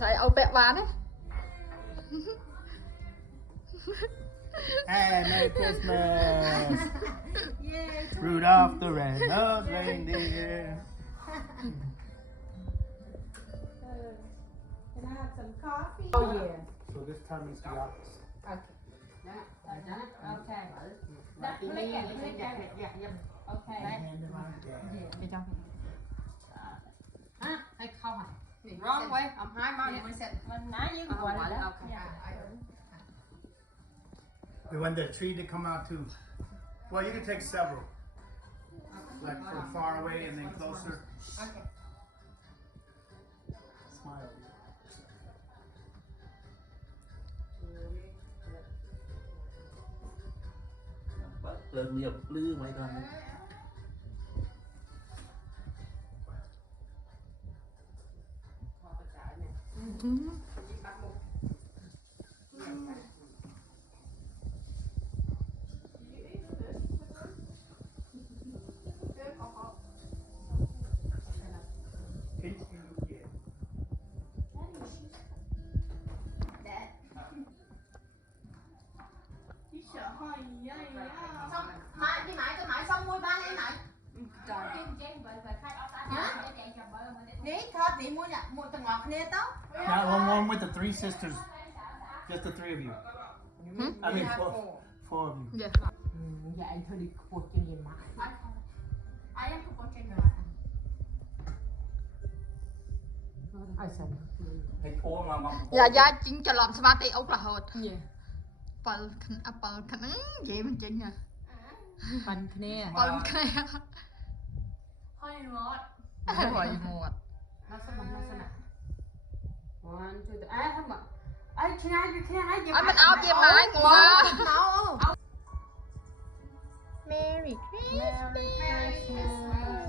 Xài áo bẹ bán đấy. Hey, Merry Christmas! Rudolph the red-nosed reindeer. Can I have some coffee? Oh yeah. So this time is the opposite. Okay. Okay. That's click it. Okay. Hand in my dad. Hay không hả? Wrong way. Hai bao nhiêu set? Nãy như gọi là. We want the tree to come out too. Well, you can take several. Like from far away and then closer. Okay. Smile. Lần liệp lư mấy con. Mai đi mãi tôi mãi xong mua ba em này. Ní thôi đi mua nhặt mua từ ngọt nè tao. Now one with the three sisters. Just the three of you. I mean four of you. Yeah. Dạ anh thôi đi cuộc cho nhìn mãi. Ai em cuộc cho nhìn ai sao? Hay thua mà. Dạ chính cho làm smart tay ốc là hột. Apple khăn vậy mình chính à. Phần nè. Apple khăn. Hơi ngọt. Hỏi một. Nó sẽ nè. One, two, three. Ai không ạ? Ai khi ai Mình áo kia mà anh ngồi. No. Merry Christmas. Merry Christmas.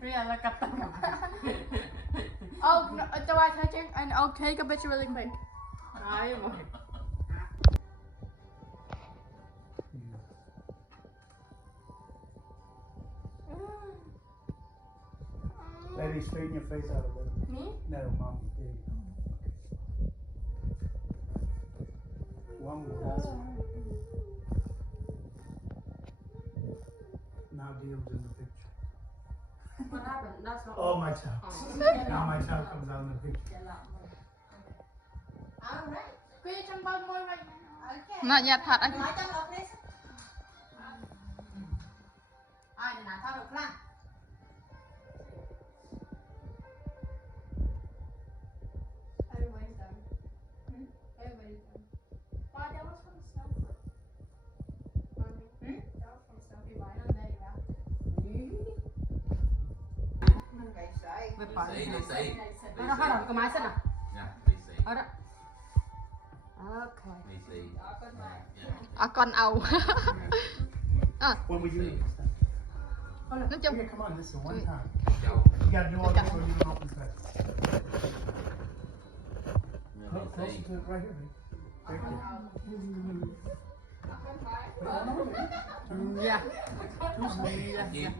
Bây giờ là cặp tao. Oh, no, do I touch it? And I'll take a picture really quick. Ai mà. Baby, straighten your face out a little bit. Me? No, mom. There you go. One with that one. Now Dale's in the picture. What happened? That's not. Oh, my child. Now my child comes out in the picture. Alright. Quy trong bao môi vậy. Okay. Mà dạ thật anh. Nói trong lọc đi. Ai này nào thao được lan. Everybody's done. Everybody's done. Wow, that was from Snuffy. Mommy, that was from Snuffy. Why not there you are? Mình gãy sợi. Lì xì. Nó hai đồng cái máy xích à? Dạ, lì xì. Ở đó. Okay. Lì xì. Con ầu. When we do this stuff. Nói chung. Okay, come on, listen, one time. Châu. You gotta do all this so you can open fast. Close to it right here, baby. Right there. Dạ. Chim.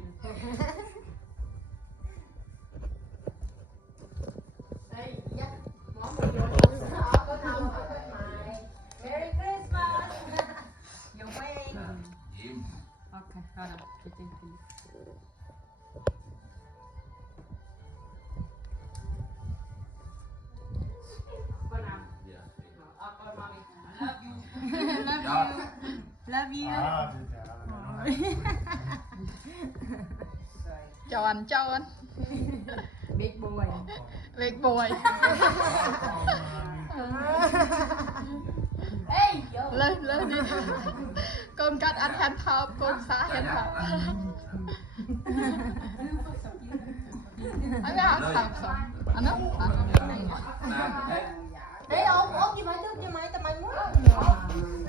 Đây, dạ. Món mình vô. Có nào ở bên ngoài. Merry Christmas. Dùng quay. Chim. Okay, hold on. Con nào? Dạ. Con mommy. Love you. Đó. Love you. Ah, do that. I don't know. Chào anh. Big boy. Big boy. Hey, yo. Lên đi. Con cắt anh hand pop, con xá hand pop. Anh đã học xong. Anh đó. Đấy ôm gì mấy thứ như mấy tao mày muốn.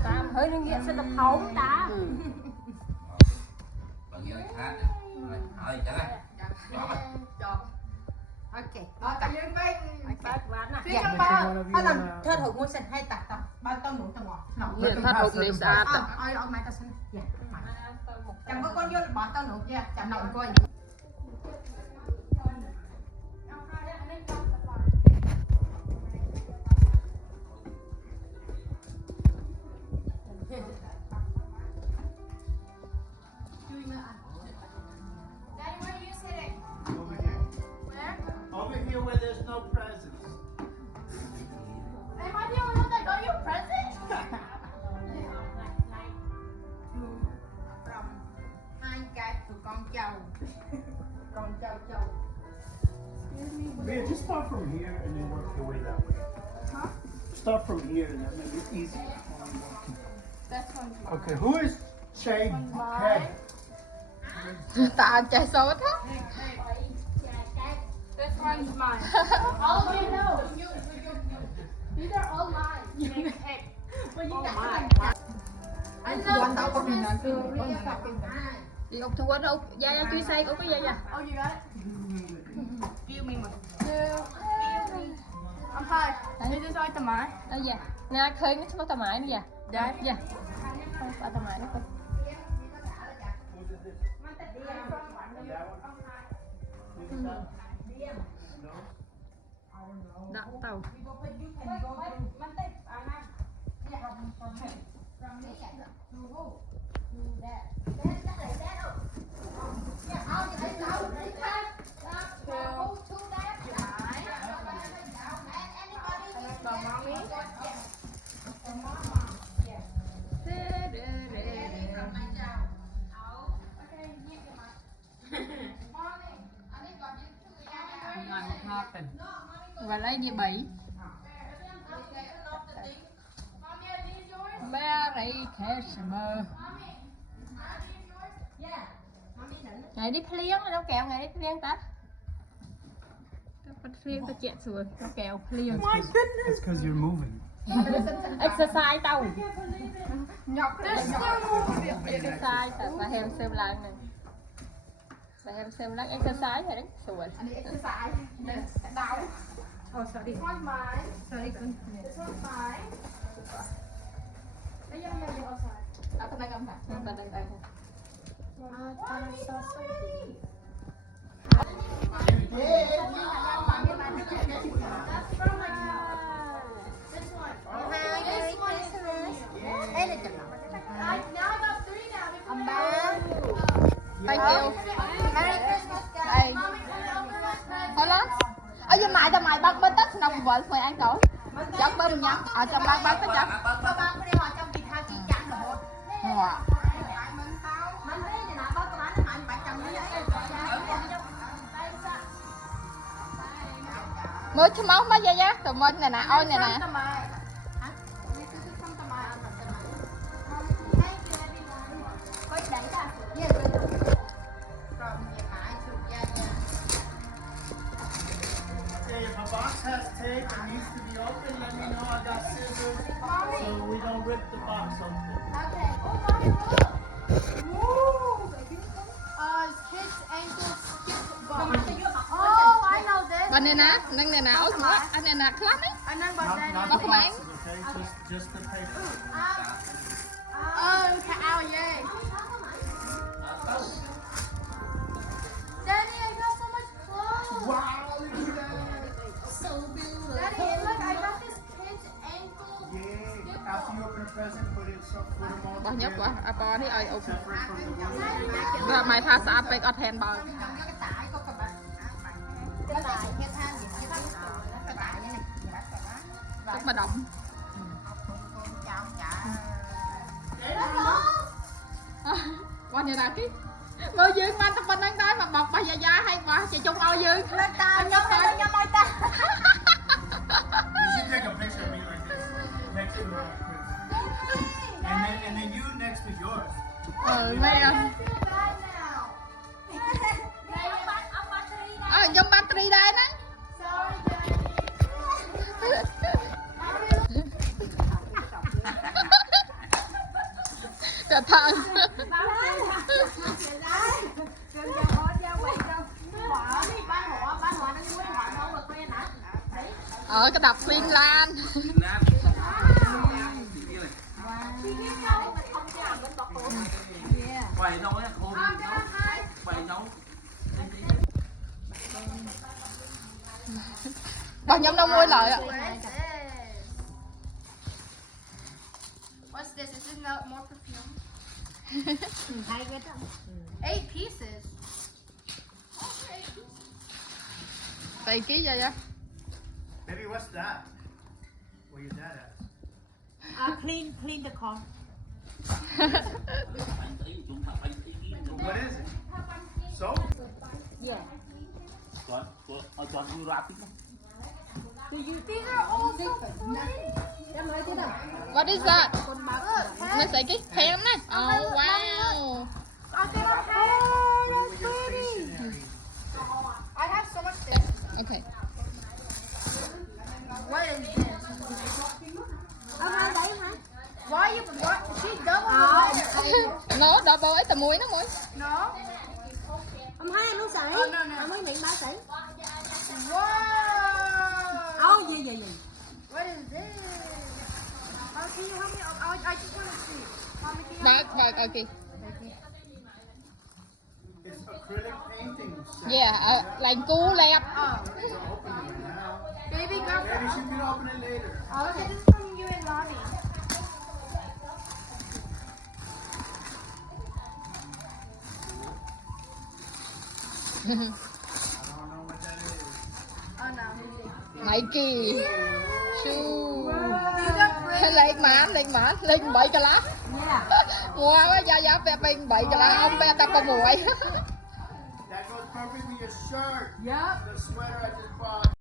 Tam hơi nó nghiện sẽ tập hấu ta. Bạn nghe hát. Thôi, trả đây. Chọn. Ok. Cảm ơn mấy. Dạ, ba. Anh làm thơ hụt mua xin hay tạt tao. Bao tao ngủ tao ngọt. Thật hụt để xa. Ai ở mai tao xin. Dạ. Chẳng có con vô bỏ tao nữa kia, chẳng nổi coi. Daddy, where are you sitting? Over here. Where? Over here where there's no presents. Am I the only one that got you a present? From hai cái của con trâu. Con trâu trâu. Yeah, just start from here and then work your way that way. Huh? Start from here and that makes it easy. This one's mine. Okay, who is Shay? Mine. Tạ chạy số thế. This one's mine. All of you know. These are all mine. Hey. Oh my. I know. Tao có mình nói cứ đi ốc thua đâu. Dạ dạ truy say có cái gì vậy? Oh, you got it? Kêu mình mà. I'm five. Is this like the mine? Dạ, nè khơi nó có tầm mãi nữa dạ. Dad? Dạ. Không phải tầm mãi nữa thôi. Đã tàu. Và lấy đi 7. Merry Christmas. Ngày đi phliếng nó kẹo ngày đi phliếng ta. Bắt phliếng ta chẹt rồi, nó kẹo phliếng. It's because you're moving. Exercise tao. Nhọc Exercise tao và hem xem lại nè. Và hem xem lại exercise này đấy, sủi. Anh ấy exercise. Đau. Oh, sorry. This one's mine. Sorry con. This one's mine. Hey, yeah, yeah, yeah, outside. Ở bên đây không phải. Bên đây đây. This one. This one is Đây là chụp. now I got three now because Thank you. Merry Christmas, guys. Đây. Mommy, can I open my present? Thôi lớn. Ở giờ mày tao mày bắt bên tất nào vợ mày ăn cỏ. Chắc bên mình nhắn. Ở trong bác cái chắc. Ba ba có đi hỏi trong kỳ thao kỳ chăn rồi. Wow. Mình thấy thì nào ba có bán nó hỏi bạn chồng như vậy. Mới chứ máu mấy vậy tụi mình nè nè, ôi nè nè. Hey, if a box has tape and needs to be open, let me know. I got scissors so we don't rip the box open. Okay. Oh, mommy, look. Woo. Kids ankle skip bump. Oh, I know this. Bên này nè, nâng này nè, ôi quá, anh này nè, khá đấy. And then Not, but then. not the boxes, okay? Just the paper. Oh, okay. Oh, yay. Daddy, I got so much clothes. Wow, look at that. So beautiful. Daddy, look, I got this kid's ankle. Yeah. After you open a present, put them all Bao nhóc quá, together. à bò đi ơi, ục. Separate from the ones that Rồi mày tha sạpไปอดแทนบอล Cái tải có các bạn. Cái tải cái than gì cái tải cái tải như này. chắc mà động. Chào chả. Bò như nào chứ? Ngồi dương mà tao bên đây mà bọc bà già hay bà chị chung ao dương. Lên ta nhắm ta nhắm môi ta. You should take a picture of me like this, next to Chris. And then you next to yours. Ừ, mày à. I feel bad now. Giống battery đây đó. Sorry, Daddy. Cẩn thận. Ở cái đập Phiên Lan. Việt Nam. Như này. Quầy đâu á, cô đi nấu. Quầy nấu. Bà nhâm đâu môi lại ạ. What's this? Is it more perfume? Hay quá đó. 8 pieces. Tùy ký ra vậy. Maybe what's that? Where your dad at? Clean the car. Bánh tí, chúng ta bánh tí. What is it? Soap? Yeah. Cho tôi ra tí. These are all so pretty. Em nói thế nào? What is that? Con bạc. Nó sẽ cái hem nè. Oh wow. I got a hair. With your stationery. I have so much things. Okay. What is this? Ông ai đấy hả? Why you what? She double the Nó đỏ bò ấy tầm muối nó muối. No. Ông hai anh uống sỉ. No, no. Ông ấy miệng ba sỉ. Wow. Gì. What is this? Can you help me? I just want to see. How many? Bà okay. It's acrylic paintings. Yeah, like cú lẹp. Oh. Open it now. Baby girl. Maybe she can open it later. Okay, this is from you and mommy. I don't know what that is. Oh no. Nike. Shoe. These are pretty. Lên bảy cái lá. Yeah. Mua quá giá bên bảy cái lá ông bé ta có muối. That goes perfect with your shirt. Yep. The sweater I just bought.